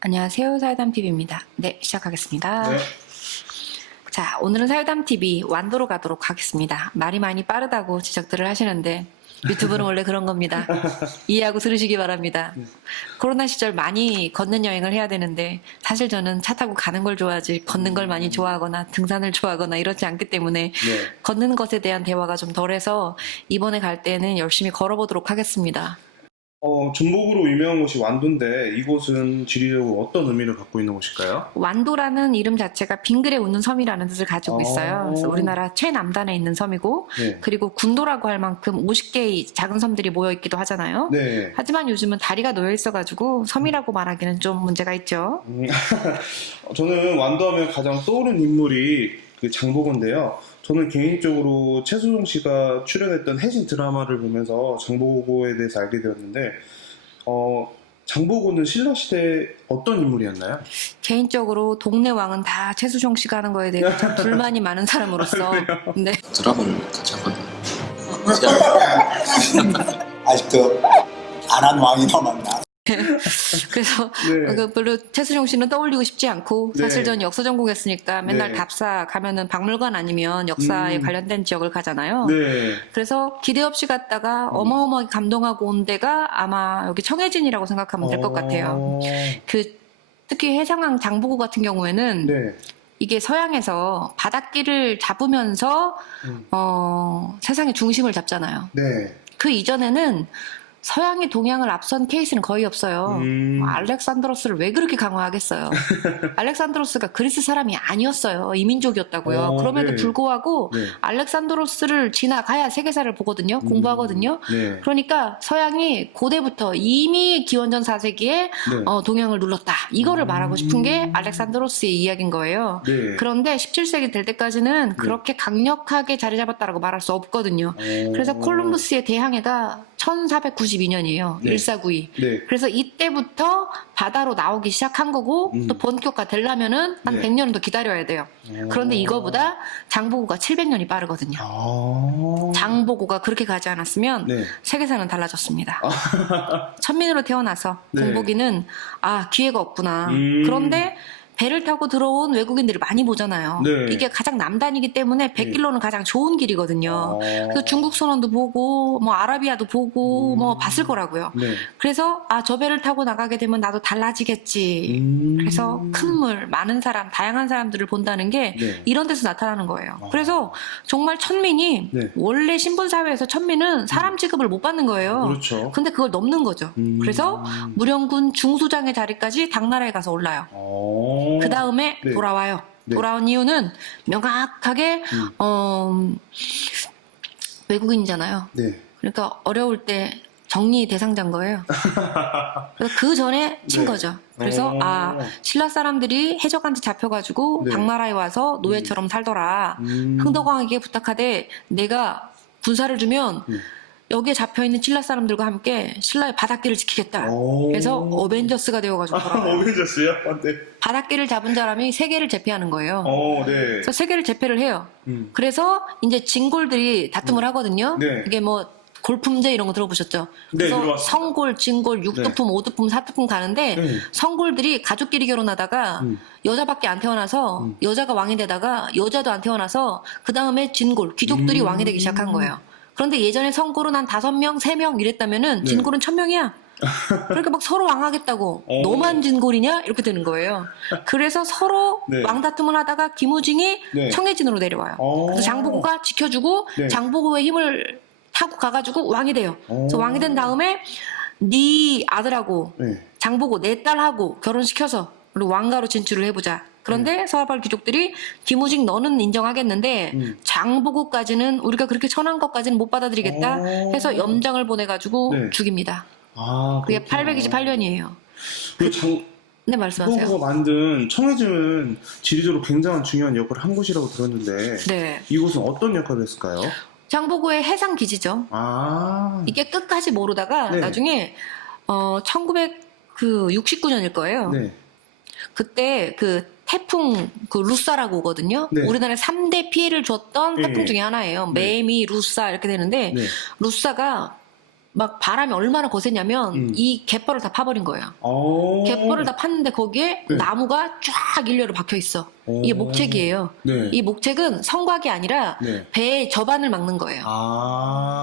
안녕하세요. 사유담TV입니다. 네, 시작하겠습니다. 네. 자, 오늘은 사유담TV 완도로 가도록 하겠습니다. 말이 많이 빠르다고 지적들을 하시는데 유튜브는 원래 그런 겁니다. 이해하고 들으시기 바랍니다. 코로나 시절 많이 걷는 여행을 해야 되는데 사실 저는 차 타고 가는 걸 좋아하지 걷는 걸 많이 좋아하거나 등산을 좋아하거나 이렇지 않기 때문에 걷는 것에 대한 대화가 좀 덜해서 이번에 갈 때는 열심히 걸어보도록 하겠습니다. 전복으로 유명한 곳이 완도인데 이곳은 지리적으로 어떤 의미를 갖고 있는 곳일까요? 완도라는 이름 자체가 빙그레 웃는 섬이라는 뜻을 가지고 있어요. 그래서 우리나라 최남단에 있는 섬이고, 네. 그리고 군도라고 할 만큼 50개의 작은 섬들이 모여 있기도 하잖아요. 네. 하지만 요즘은 다리가 놓여 있어가지고 섬이라고 말하기는 좀 문제가 있죠. 저는 완도하면 가장 떠오르는 인물이 그 장보고인데요. 저는 개인적으로 최수종 씨가 출연했던 해진 드라마를 보면서 장보고에 대해서 알게 되었는데, 장보고는 신라시대 어떤 인물이었나요? 개인적으로 동네 왕은 다 최수종 씨가 하는 거에 대해서 참 불만이 많은 사람으로서 네. 드라마를 같이 하거든요. 아직도 안 한 왕이 남았나? 그래서 네. 별로 최수종 씨는 떠올리고 싶지 않고, 사실 네. 전 역사 전공했으니까 맨날 네. 답사 가면은 박물관 아니면 역사에 관련된 지역을 가잖아요. 네. 그래서 기대 없이 갔다가 어마어마하게 감동하고 온 데가 아마 여기 청해진이라고 생각하면 될 것 같아요. 특히 해상항 장보고 같은 경우에는 네. 이게 서양에서 바닷길을 잡으면서 세상의 중심을 잡잖아요. 네. 그 이전에는 서양이 동양을 앞선 케이스는 거의 없어요. 알렉산드로스를 왜 그렇게 강화하겠어요? 알렉산드로스가 그리스 사람이 아니었어요. 이민족이었다고요. 그럼에도 네. 불구하고 네. 알렉산드로스를 지나가야 세계사를 보거든요. 공부하거든요. 네. 그러니까 서양이 고대부터 이미 기원전 4세기에 동양을 눌렀다. 이거를 말하고 싶은 게 알렉산드로스의 이야기인 거예요. 네. 그런데 17세기 될 때까지는 그렇게 강력하게 자리 잡았다라고 말할 수 없거든요. 그래서 콜럼버스의 대항해가 1492년이에요. 네. 1492. 네. 그래서 이때부터 바다로 나오기 시작한 거고, 또 본격화 되려면은 한 네. 100년은 더 기다려야 돼요. 그런데 이거보다 장보고가 700년이 빠르거든요. 장보고가 그렇게 가지 않았으면 네. 세계사는 달라졌습니다. 천민으로 태어나서 네. 공복이는 기회가 없구나. 그런데 배를 타고 들어온 외국인들을 많이 보잖아요. 네. 이게 가장 남단이기 때문에 백길로는 가장 좋은 길이거든요. 그래서 중국 선원도 보고 뭐 아라비아도 보고 뭐 봤을 거라고요. 네. 그래서 저 배를 타고 나가게 되면 나도 달라지겠지. 그래서 큰 물, 많은 사람, 다양한 사람들을 본다는 게 네. 이런 데서 나타나는 거예요. 그래서 정말 천민이 네. 원래 신분사회에서 천민은 사람 취급을 못 받는 거예요. 그렇죠. 근데 그걸 넘는 거죠. 그래서 무령군 중수장의 자리까지 당나라에 가서 올라요. 그 다음에 네. 돌아와요. 네. 돌아온 이유는 명확하게 외국인이잖아요. 네. 그러니까 어려울 때 정리 대상자인 거예요. 그래서 그 전에 친 네. 거죠. 그래서 신라 사람들이 해적한테 잡혀가지고 네. 당나라에 와서 노예처럼 살더라. 흥덕왕에게 부탁하되 내가 군사를 주면 여기에 잡혀있는 신라 사람들과 함께 신라의 바닷길을 지키겠다. 그래서 어벤져스가 되어가지고 돌아와요. 어벤져스요? 네. 바닷길을 잡은 사람이 세계를 제패하는 거예요. 네. 그래서 세계를 제패를 해요. 그래서 이제 진골들이 다툼을 하거든요. 네. 이게 뭐 골품제 이런 거 들어보셨죠? 네, 그래서 들어봤습니다. 성골, 진골, 육두품, 오두품, 사두품 가는데 성골들이 가족끼리 결혼하다가 여자밖에 안 태어나서 여자가 왕이 되다가 여자도 안 태어나서 그 다음에 진골, 귀족들이 왕이 되기 시작한 거예요. 그런데 예전에 성골은 한 5명, 3명 이랬다면은 진골은 1000명이야. 그러니까 막 서로 왕하겠다고 너만 진골이냐? 이렇게 되는 거예요. 그래서 서로 네. 왕다툼을 하다가 김우징이 네. 청해진으로 내려와요. 그래서 장보고가 지켜주고 네. 장보고의 힘을 타고 가가지고 왕이 돼요. 그래서 왕이 된 다음에 네 아들하고 네. 장보고 내 딸하고 결혼시켜서 우리 왕가로 진출을 해보자. 그런데 서합할 귀족들이 김우징 너는 인정하겠는데 장보고까지는 우리가 그렇게 천한 것까지는 못 받아들이겠다 해서 염장을 보내가지고 네. 죽입니다. 그게 828년이에요. 네, 말씀하세요. 장보고가 만든 청해진은 지리적으로 굉장히 중요한 역할을 한 곳이라고 들었는데 네. 이곳은 어떤 역할을 했을까요? 장보고의 해상 기지죠. 이게 끝까지 모르다가 네. 나중에 1969년일 거예요. 네. 그때 그 태풍 루사라고 오거든요. 네. 우리나라에 3대 피해를 줬던 태풍 중에 하나예요. 네. 매미, 루사 이렇게 되는데 네. 루사가 막 바람이 얼마나 거셌냐면 이 갯벌을 다 파버린 거예요. 갯벌을 다 팠는데 거기에 네. 나무가 쫙 일렬로 박혀 있어. 이게 목책이에요. 네. 이 목책은 성곽이 아니라 네. 배의 저반을 막는 거예요.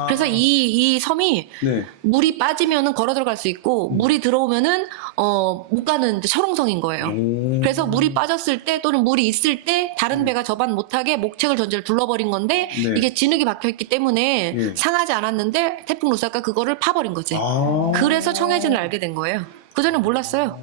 그래서 이 섬이 네. 물이 빠지면은 걸어 들어갈 수 있고 물이 들어오면은 못 가는 이제 철옹성인 거예요. 그래서 물이 빠졌을 때 또는 물이 있을 때 다른 배가 저반 못하게 목책을 전체를 둘러버린 건데 네. 이게 진흙이 박혀있기 때문에 네. 상하지 않았는데 태풍 루사가 그거를 파버린 거지. 그래서 청해진을 알게 된 거예요. 그전에 몰랐어요.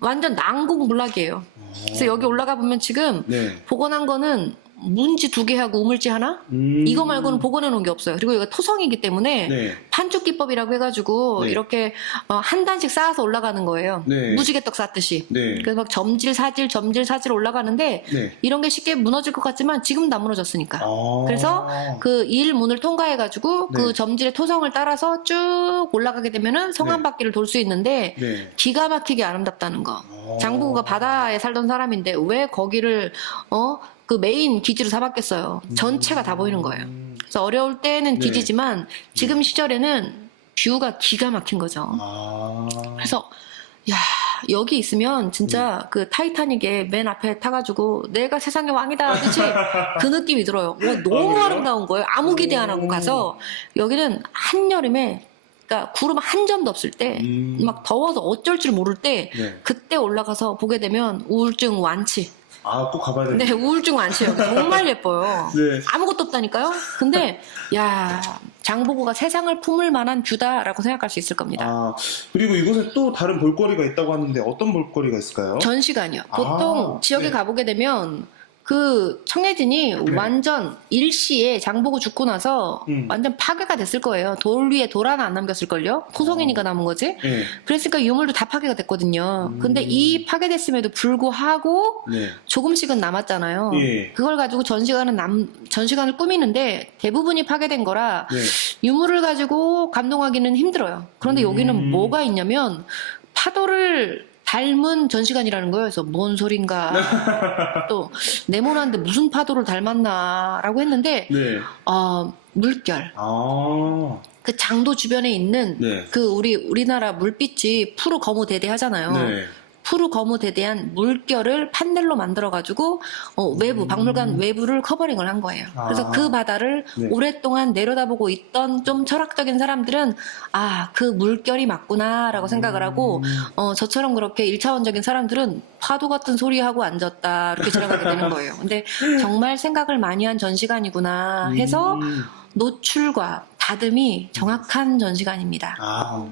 완전 난공불락이에요. 그래서 여기 올라가 보면 지금 네. 복원한 거는 문지 2개 하고 우물지 하나? 이거 말고는 복원해 놓은 게 없어요. 그리고 이거 토성이기 때문에 네. 판죽 기법이라고 해가지고 네. 이렇게 한 단씩 쌓아서 올라가는 거예요. 네. 무지개떡 쌓듯이. 네. 그래서 막 점질 사질 올라가는데 네. 이런 게 쉽게 무너질 것 같지만 지금도 안 무너졌으니까. 그래서 그 일문을 통과해가지고 네. 그 점질의 토성을 따라서 쭉 올라가게 되면은 성안 네. 바퀴를 돌 수 있는데 네. 기가 막히게 아름답다는 거. 장보고가 바다에 살던 사람인데 왜 거기를 그 메인 기지로 삼았겠어요. 전체가 다 보이는 거예요. 그래서 어려울 때는 네. 기지지만 지금 시절에는 뷰가 기가 막힌 거죠. 그래서 야 여기 있으면 진짜 그 타이타닉의 맨 앞에 타가지고 내가 세상의 왕이다 하듯이 그 느낌이 들어요. 와, 너무 그래요? 아름다운 거예요. 아무 기대 안 하고 가서 여기는 한여름에 그러니까 구름 한 점도 없을 때 막 더워서 어쩔 줄 모를 때 네. 그때 올라가서 보게 되면 우울증 완치. 꼭 가봐야 돼. 네, 우울증 완치예요. 정말 예뻐요. 네. 아무것도 없다니까요. 근데 야 장보고가 세상을 품을 만한 뷰다라고 생각할 수 있을 겁니다. 그리고 이곳에 또 다른 볼거리가 있다고 하는데 어떤 볼거리가 있을까요? 전시관이요. 보통 지역에 네. 가보게 되면 그 청해진이 네. 완전 일시에 장보고 죽고 나서 완전 파괴가 됐을 거예요. 돌 위에 돌 하나 안 남겼을걸요? 토성이니까 남은 거지. 네. 그랬으니까 유물도 다 파괴가 됐거든요. 근데 이 파괴됐음에도 불구하고 네. 조금씩은 남았잖아요. 예. 그걸 가지고 전시관을 꾸미는데 대부분이 파괴된 거라 네. 유물을 가지고 감동하기는 힘들어요. 그런데 여기는 뭐가 있냐면 파도를 닮은 전시관이라는 거예요. 그래서 뭔 소린가 또 네모난데 무슨 파도를 닮았나라고 했는데 네. 물결 그 장도 주변에 있는 네. 그 우리나라 물빛이 푸르 거무 대대하잖아요. 네. 푸르 거무 대대한 물결을 판넬로 만들어가지고 외부 박물관 외부를 커버링을 한 거예요. 그래서 그 바다를 네. 오랫동안 내려다보고 있던 좀 철학적인 사람들은 그 물결이 맞구나라고 생각을 하고 저처럼 그렇게 1차원적인 사람들은 파도 같은 소리 하고 앉았다 이렇게 지나가게 되는 거예요. 근데 정말 생각을 많이 한 전시관이구나 해서 노출과 다듬이 정확한 전시관입니다.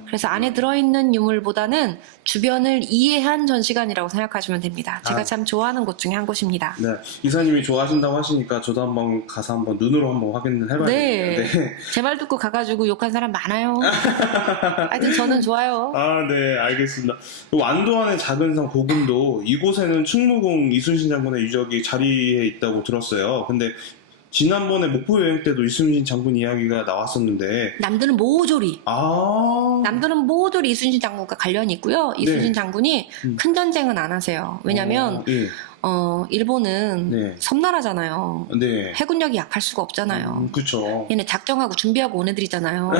그래서 안에 들어있는 유물보다는 주변을 이해한 전시관이라고 생각하시면 됩니다. 제가 참 좋아하는 곳 중에 한 곳입니다. 네. 이사님이 좋아하신다고 하시니까 저도 한번 가서 한번 눈으로 한번 확인을 해봐야겠네요. 네. 제 말 듣고 가가지고 욕한 사람 많아요. 하여튼 저는 좋아요. 네, 알겠습니다. 완도안의 작은 산 고금도 이곳에는 충무공 이순신 장군의 유적이 자리해 있다고 들었어요. 근데 지난번에 목포 여행 때도 이순신 장군 이야기가 나왔었는데 남들은 모조리 이순신 장군과 관련이 있고요. 이순신 네. 장군이 큰 전쟁은 안 하세요. 왜냐면 예. 일본은 네. 섬나라잖아요. 네. 해군력이 약할 수가 없잖아요. 그쵸. 얘네 작정하고 준비하고 온 애들이잖아요.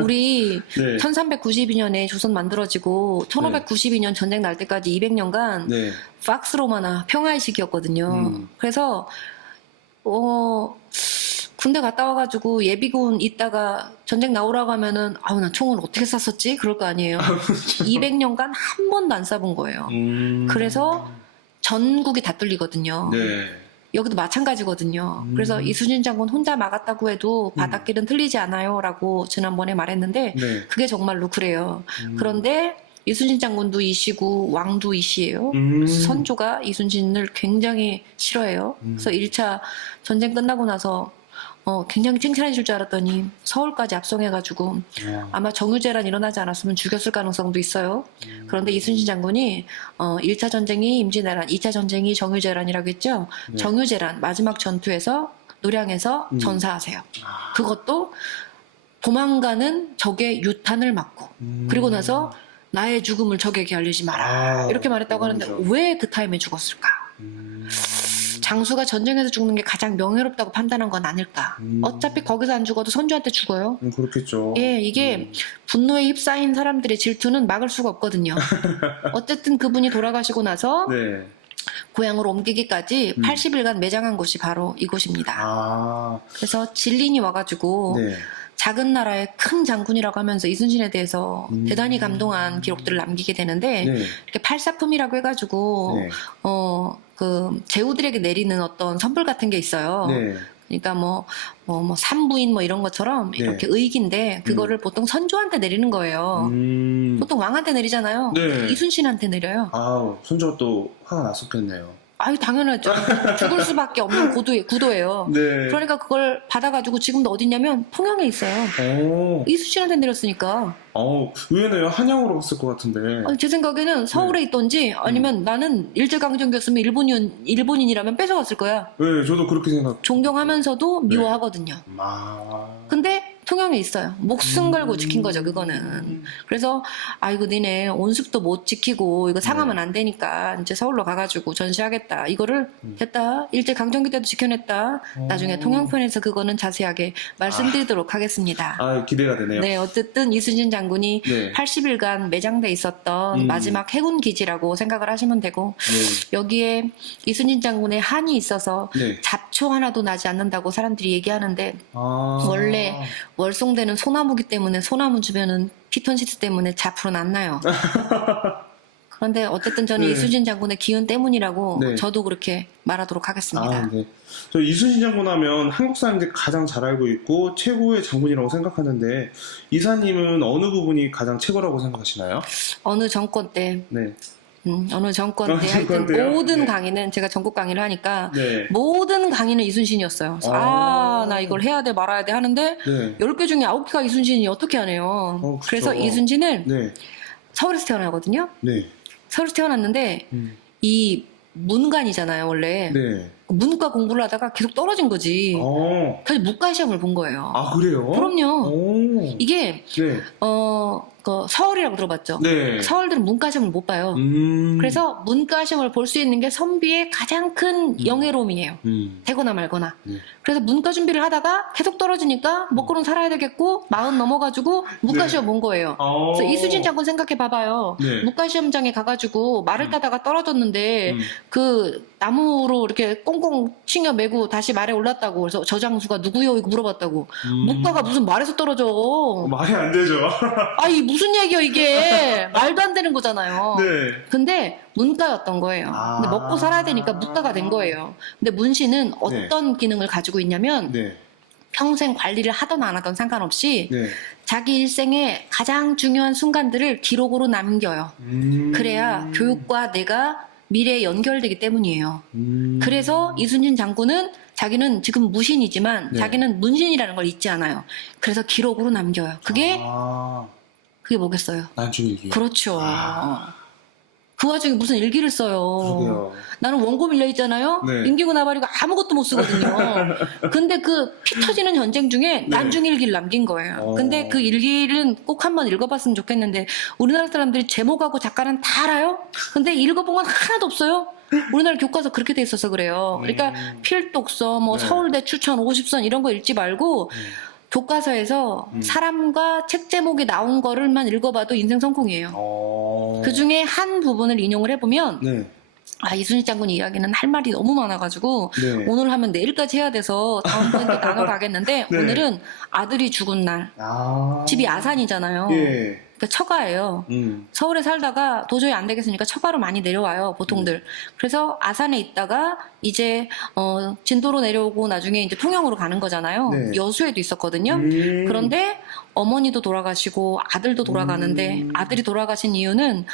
우리 네. 1392년에 조선 만들어지고 1592년 전쟁 날 때까지 200년간 네. 박스로마나 평화의 시기였거든요. 그래서 군대 갔다 와가지고 예비군 있다가 전쟁 나오라고 하면은 나 총을 어떻게 쐈었지? 그럴 거 아니에요. 200년간 한 번도 안 쏴본 거예요. 그래서 전국이 다 뚫리거든요. 네. 여기도 마찬가지거든요. 그래서 이순신 장군 혼자 막았다고 해도 바닷길은 틀리지 않아요 라고 지난번에 말했는데 네. 그게 정말로 그래요. 그런데 이순신 장군도 이시고 왕도 이시예요. 선조가 이순신을 굉장히 싫어해요. 그래서 1차 전쟁 끝나고 나서 굉장히 칭찬해 줄 줄 알았더니 서울까지 압송해가지고 아마 정유재란 일어나지 않았으면 죽였을 가능성도 있어요. 그런데 이순신 장군이 1차 전쟁이 임진왜란, 2차 전쟁이 정유재란이라고 했죠. 네. 정유재란 마지막 전투에서 노량에서 전사하세요. 그것도 도망가는 적의 유탄을 맞고 그리고 나서 나의 죽음을 적에게 알리지 마라 이렇게 말했다고 하는데 왜 그 타임에 죽었을까? 장수가 전쟁에서 죽는 게 가장 명예롭다고 판단한 건 아닐까. 어차피 거기서 안 죽어도 선조한테 죽어요. 그렇겠죠. 예, 이게 분노에 휩싸인 사람들의 질투는 막을 수가 없거든요. 어쨌든 그분이 돌아가시고 나서 네. 고향으로 옮기기까지 80일간 매장한 곳이 바로 이곳입니다. 아, 그래서 진린이 와가지고 네. 작은 나라의 큰 장군이라고 하면서 이순신에 대해서 대단히 감동한 기록들을 남기게 되는데 네. 이렇게 팔사품이라고 해가지고 네. 그 제후들에게 내리는 어떤 선물 같은 게 있어요. 네. 그러니까 뭐 산부인 뭐 이런 것처럼 이렇게 의기인데 그거를 보통 선조한테 내리는 거예요. 보통 왕한테 내리잖아요. 네. 이순신한테 내려요. 아우, 손주가 또 화가 났었겠네요. 아유 당연하죠. 죽을 수밖에 없는 구도예요. 네. 그러니까 그걸 받아가지고 지금도 어딨냐면 통영에 있어요. 오, 이순신한테 내렸으니까. 의외네요. 한양으로 갔을 것 같은데. 아니, 제 생각에는 서울에 있던지 아니면 나는 일제강점기였으면 일본인이라면 뺏어갔을 거야. 네, 저도 그렇게 생각. 존경하면서도 미워하거든요. 아, 근데 통영에 있어요. 목숨 걸고 지킨 거죠, 그거는. 그래서, 아이고, 니네 온습도 못 지키고, 이거 상하면 안 되니까, 이제 서울로 가가지고 전시하겠다. 이거를, 됐다. 일제강점기 때도 지켜냈다. 나중에 통영편에서 그거는 자세하게 말씀드리도록 하겠습니다. 기대가 되네요. 네, 어쨌든 이순신 장군이 네. 80일간 매장돼 있었던 마지막 해군 기지라고 생각을 하시면 되고, 네. 여기에 이순신 장군의 한이 있어서 네. 잡초 하나도 나지 않는다고 사람들이 얘기하는데, 아. 원래 월송되는 소나무기 때문에 소나무 주변은 피톤치드 때문에 잡초는 안 나요. 그런데 어쨌든 저는 네. 이순신 장군의 기운 때문이라고 네. 저도 그렇게 말하도록 하겠습니다. 네. 저 이순신 장군 하면 한국 사람들이 가장 잘 알고 있고 최고의 장군이라고 생각하는데 이사님은 어느 부분이 가장 최고라고 생각하시나요? 어느 정권 때 네. 어느 정권 때 어느 정권 하여튼 때요? 모든 네. 강의는 제가 전국 강의를 하니까 네. 모든 강의는 이순신이었어요. 그래서 나 이걸 해야 돼 말아야 돼 하는데 네. 10개 중에 9개가 이순신이 어떻게 하네요. 그쵸. 그래서 이순신을 네. 서울에서 태어나거든요. 네. 서울에서 태어났는데 이 문관이잖아요 원래. 네. 문과 공부를 하다가 계속 떨어진 거지. 그래서 문과 시험을 본 거예요. 아, 그래요? 그럼요. 오. 이게 네. 그 서울이라고 들어봤죠. 네. 서울들은 문과 시험을 못 봐요. 그래서 문과 시험을 볼 수 있는 게 선비의 가장 큰 영예로움이에요. 되거나 말거나. 네. 그래서 문과 준비를 하다가 계속 떨어지니까 먹고는 살아야 되겠고 40 넘어가지고 문과 네. 시험 본 거예요. 그래서 이순신 장군 생각해 봐봐요. 네. 문과 시험장에 가가지고 말을 타다가 떨어졌는데 그 나무로 이렇게 꽁꽁 칭여 매고 다시 말에 올랐다고. 그래서 저 장수가 누구요? 이거 물어봤다고. 문과가 무슨 말에서 떨어져. 말이 안 되죠. 아이 무슨 얘기야 이게. 말도 안 되는 거잖아요. 네. 근데 문과였던 거예요. 근데 먹고 살아야 되니까 문과가 된 거예요. 근데 문신은 어떤 기능을 가지고 있냐면 네. 평생 관리를 하던 안 하던 상관없이 네. 자기 일생의 가장 중요한 순간들을 기록으로 남겨요. 그래야 교육과 내가 미래에 연결되기 때문이에요. 그래서 이순신 장군은 자기는 지금 무신이지만 네. 자기는 문신이라는 걸 잊지 않아요. 그래서 기록으로 남겨요. 그게 뭐겠어요? 난중일기. 그렇죠. 그 와중에 무슨 일기를 써요. 그러게요. 나는 원고 밀려 있잖아요. 네. 임기고 나발이고 아무것도 못 쓰거든요. 근데 그 피 터지는 전쟁 중에 난중일기를 남긴 거예요. 근데 그 일기를 꼭 한번 읽어봤으면 좋겠는데 우리나라 사람들이 제목하고 작가는 다 알아요. 근데 읽어본 건 하나도 없어요. 우리나라 교과서 그렇게 돼 있어서 그래요. 그러니까 필독서, 뭐 네. 서울대 추천 50선 이런 거 읽지 말고 교과서에서 사람과 책 제목이 나온 거를만 읽어봐도 인생 성공이에요. 그 중에 한 부분을 인용을 해보면 네. 이순신 장군 이야기는 할 말이 너무 많아가지고 네. 오늘 하면 내일까지 해야 돼서 다음번에 또 나눠 가겠는데 네. 오늘은 아들이 죽은 날 집이 아산이잖아요. 예. 그러니까 처가예요. 서울에 살다가 도저히 안 되겠으니까 처가로 많이 내려와요, 보통들. 그래서 아산에 있다가 이제 진도로 내려오고 나중에 이제 통영으로 가는 거잖아요. 네. 여수에도 있었거든요. 그런데 어머니도 돌아가시고 아들도 돌아가는데 아들이 돌아가신 이유는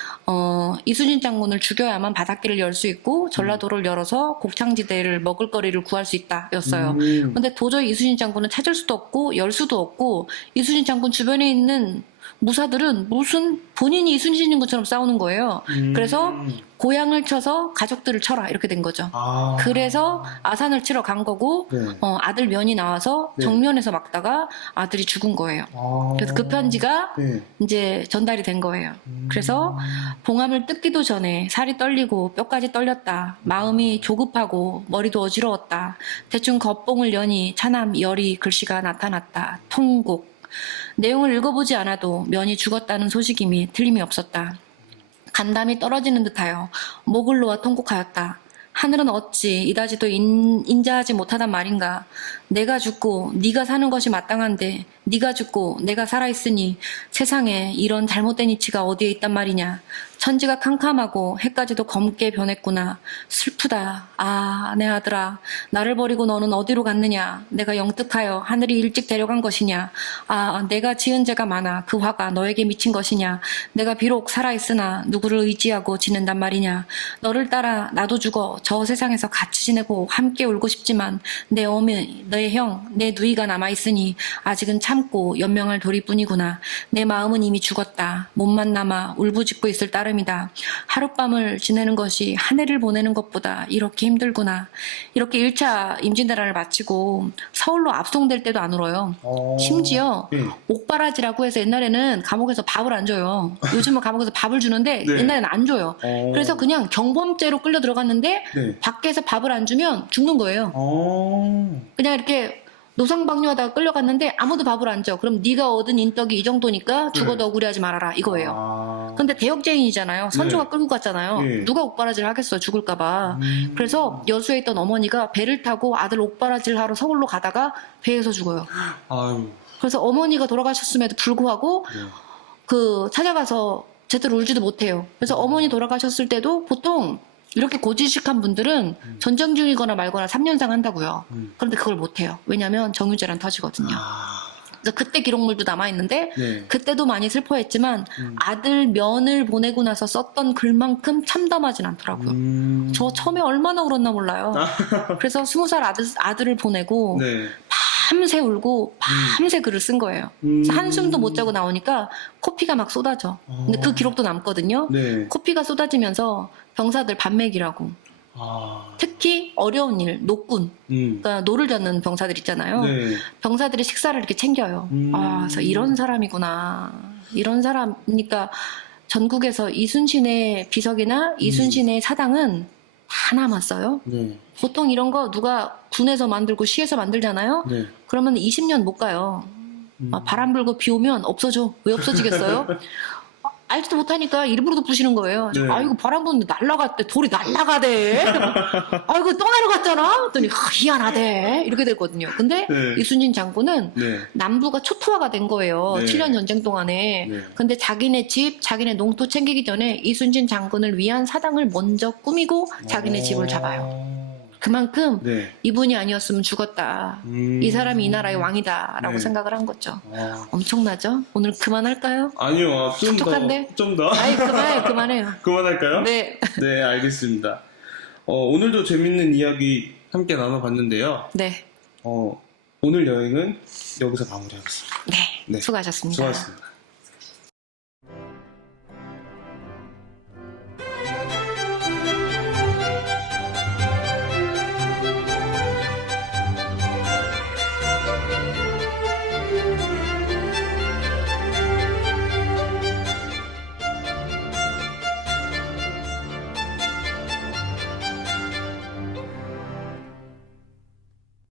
이순신 장군을 죽여야만 바닷길을 열 수 있고 전라도를 열어서 곡창지대를 먹을거리를 구할 수 있다였어요. 근데 도저히 이순신 장군은 찾을 수도 없고 열 수도 없고 이순신 장군 주변에 있는 무사들은 무슨 본인이 이순신인 것처럼 싸우는 거예요. 그래서 고향을 쳐서 가족들을 쳐라 이렇게 된 거죠. 아. 그래서 아산을 치러 간 거고 네. 아들 면이 나와서 네. 정면에서 막다가 아들이 죽은 거예요. 아. 그래서 그 편지가 네. 이제 전달이 된 거예요. 그래서 봉함을 뜯기도 전에 살이 떨리고 뼈까지 떨렸다. 마음이 조급하고 머리도 어지러웠다. 대충 겉봉을 여니 차남 열이 글씨가 나타났다. 통곡. 내용을 읽어보지 않아도 면이 죽었다는 소식임이 틀림이 없었다. 간담이 떨어지는 듯하여 목을 놓아 통곡하였다. 하늘은 어찌 이다지도 인자하지 못하단 말인가. 내가 죽고 네가 사는 것이 마땅한데 네가 죽고 내가 살아있으니 세상에 이런 잘못된 이치가 어디에 있단 말이냐. 천지가 캄캄하고 해까지도 검게 변했구나. 슬프다. 아, 내 아들아. 나를 버리고 너는 어디로 갔느냐. 내가 영특하여 하늘이 일찍 데려간 것이냐. 아, 내가 지은 죄가 많아. 그 화가 너에게 미친 것이냐. 내가 비록 살아있으나 누구를 의지하고 지낸단 말이냐. 너를 따라 나도 죽어 저 세상에서 같이 지내고 함께 울고 싶지만 내 어미, 내 형, 내 누이가 남아있으니 아직은 참고 연명할 도리뿐이구나. 내 마음은 이미 죽었다. 몸만 남아 울부짖고 있을 따름이다. 하룻밤을 지내는 것이 한 해를 보내는 것보다 이렇게 힘들구나. 이렇게 1차 임진왜란을 마치고 서울로 압송될 때도 안 울어요. 심지어 네. 옥바라지라고 해서 옛날에는 감옥에서 밥을 안 줘요. 요즘은 감옥에서 밥을 주는데 네. 옛날에는 안 줘요. 그래서 그냥 경범죄로 끌려 들어갔는데 네. 밖에서 밥을 안 주면 죽는 거예요. 그냥 이렇게 노상방뇨하다가 끌려갔는데 아무도 밥을 안 줘. 그럼 네가 얻은 인덕이 이 정도니까 죽어도 억울해하지 말아라 이거예요. 아. 근데 대역죄인이잖아요. 선조가 네. 끌고 갔잖아요. 네. 누가 옥바라지를 하겠어요. 죽을까봐. 그래서 여수에 있던 어머니가 배를 타고 아들 옥바라지를 하러 서울로 가다가 배에서 죽어요. 아유. 그래서 어머니가 돌아가셨음에도 불구하고 네. 그 찾아가서 제대로 울지도 못해요. 그래서 어머니 돌아가셨을 때도 보통 이렇게 고지식한 분들은 전쟁 중이거나 말거나 3년상 한다고요. 그런데 그걸 못해요. 왜냐하면 정유재란 터지거든요. 아. 그래서 그때 기록물도 남아있는데 네. 그때도 많이 슬퍼했지만 아들 면을 보내고 나서 썼던 글만큼 참담하진 않더라고요. 저 처음에 얼마나 울었나 몰라요. 그래서 20살 아들을 보내고 네. 밤새 울고 밤새 글을 쓴 거예요. 그래서 한숨도 못 자고 나오니까 코피가 막 쏟아져. 근데 그 기록도 남거든요. 네. 코피가 쏟아지면서 병사들 반맥이라고. 아. 특히 어려운 일, 노군, 그러니까 노를 젓는 병사들 있잖아요. 네. 병사들이 식사를 이렇게 챙겨요. 아, 그래서 이런 사람이구나. 이런 사람이니까 전국에서 이순신의 비석이나 이순신의 사당은 다 남았어요. 네. 보통 이런 거 누가 군에서 만들고 시에서 만들잖아요. 네. 그러면 20년 못 가요. 아, 바람 불고 비 오면 없어져. 왜 없어지겠어요? 알지도 못하니까 일부러도 부시는 거예요. 네. 아이고 바람 부는데 날라갔대. 돌이 날라가대. 아이고 또 내려갔잖아. 그랬더니 희한하대. 이렇게 됐거든요. 근데 네. 이순신 장군은 네. 남부가 초토화가 된 거예요. 네. 7년 전쟁 동안에. 네. 근데 자기네 집, 자기네 농토 챙기기 전에 이순신 장군을 위한 사당을 먼저 꾸미고 자기네 집을 잡아요. 그만큼 네. 이분이 아니었으면 죽었다. 이 사람이 이 나라의 왕이다라고 네. 생각을 한 거죠. 아. 엄청나죠? 오늘 그만할까요? 아니요. 아, 좀 더. 촉촉한데? 좀 더. 아이 그만해요. 그만할까요? 네, 네, 알겠습니다. 오늘도 재밌는 이야기 함께 나눠봤는데요. 네, 오늘 여행은 여기서 마무리하겠습니다. 네, 네. 수고하셨습니다. 수고하셨습니다.